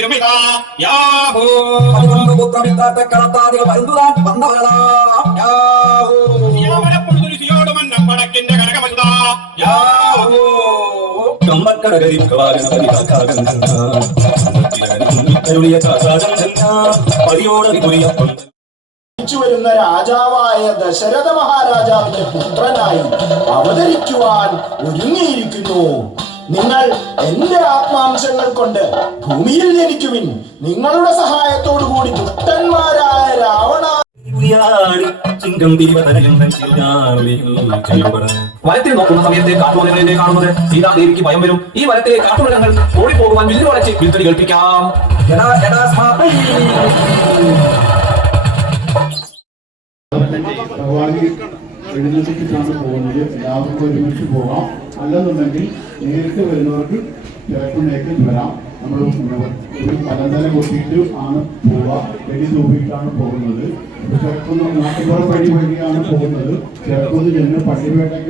പെരുമിതാ Yahoo പുത്രമിത്താത്ത കളത്താതികൾ വരുന്നുതാൻ വന്നവളാ Yahoo യാവനപ്പുഴുതുരുസിയോട് Mannam പടക്കിന്റെ കനകമസുതാ Yahoo കമ്മക്കടകരിൽ വരുന്ന രാജാവായ ദശരഥ മഹാരാജാവിന്റെ പുത്രനായി അവതരിക്കുവാൻ ഒരുങ്ങിയിരിക്കുന്നു. നിങ്ങൾ എന്റെ ആത്മാംശങ്ങൾ കൊണ്ട് ഭൂമിയിൽ ജനിക്കുവിൻ. നിങ്ങളുടെ സഹായത്തോടു കൂടി ദുഷ്ടന്മാരായ രാവണ വനത്തിൽ നോക്കുന്ന സമയത്തെ കാട്ടുമൃഗങ്ങളെ കാണുന്നത് സീതാദേവിക്ക് ഭയം വരും. ഈ വനത്തിലെ കാട്ടുമൃഗങ്ങൾ ഓടിപ്പോകുവാൻ വില്ല് വളച്ച് വിൽത്തടി കേൾപ്പിക്കാം. എഴുന്നേറ്റിട്ടാണ് പോകുന്നത്. എല്ലാവർക്കും ഒരുമിച്ച് പോകാം. അല്ലെന്നുണ്ടെങ്കിൽ നേരിട്ട് വരുന്നവർക്ക് ചിലപ്പോഴേക്ക് വരാം. നമ്മൾ ഒരു പലതല കൊട്ടിയിട്ട് ആണ് പോവുക. വെടി തൂക്കിയിട്ടാണ് പോകുന്നത്. ചിലപ്പോൾ നാട്ടുപുറം വഴിയാണ് പോകുന്നത്. ചിലപ്പോൾ ജന പള്ളിവേട്ടയ്ക്ക്